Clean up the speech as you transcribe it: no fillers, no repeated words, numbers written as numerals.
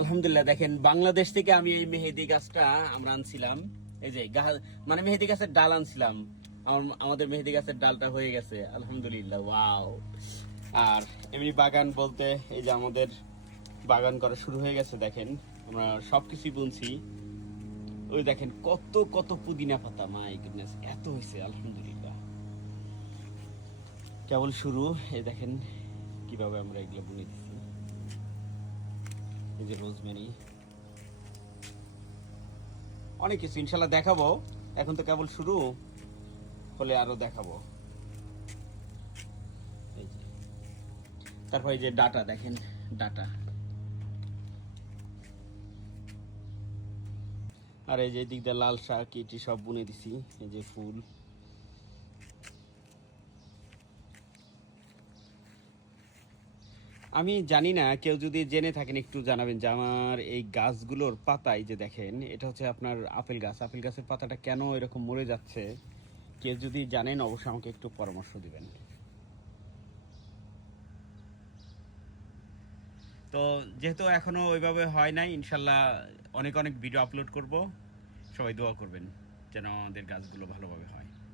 আলহামদুলিল্লাহ। দেখেন, বাংলাদেশ থেকে আমি এই মেহেদি গাছটা আমরা আনছিলাম। এই যে মানে মেহেদি গাছের ডাল আনছিলাম। আমাদের মেহেদি গাছের ডালটা হয়ে গেছে আলহামদুলিল্লাহ। ওয়াও। আর এমনি বাগান বলতে এই যে আমাদের বাগান করা শুরু হয়ে গেছে। দেখেন, আমরা সবকিছুই বুনছি। ওই দেখেন কত কত পুদিনা পাতা, মাই গুডনেস, এত হয়েছে আলহামদুলিল্লাহ। কেবল শুরু। এই দেখেন কিভাবে আমরা এগুলো বুনে দিচ্ছি। এই যে রোজমেরি, অনেক কিছু ইনশাল্লাহ দেখাবো। এখন তো কেবল শুরু, হলে আরো দেখাবো। এই যে, তারপর এই যে ডাটা দেখেন, ডাটা। আর এই যে দিক দিয়ে লাল শাক এটি সব বুনে দিছি। এই যে ফুল। আমি জানি না, কেউ যদি জেনে থাকেন একটু জানাবেন যে আমার এই গাছগুলোর পাতায় যে দেখেন, এটা হচ্ছে আপনার আপেল গাছ। আপেল গাছের পাতাটা কেন এরকম মরে যাচ্ছে, কেউ যদি জানেন অবশ্যই আমাকে একটু পরামর্শ দিবেন। তো যেহেতু এখনো ওইভাবে হয় নাই, ইনশাল্লাহ অনেক অনেক ভিডিও আপলোড করব। সবাই দোয়া করবেন যেন আমাদের গাছগুলো ভালোভাবে হয়।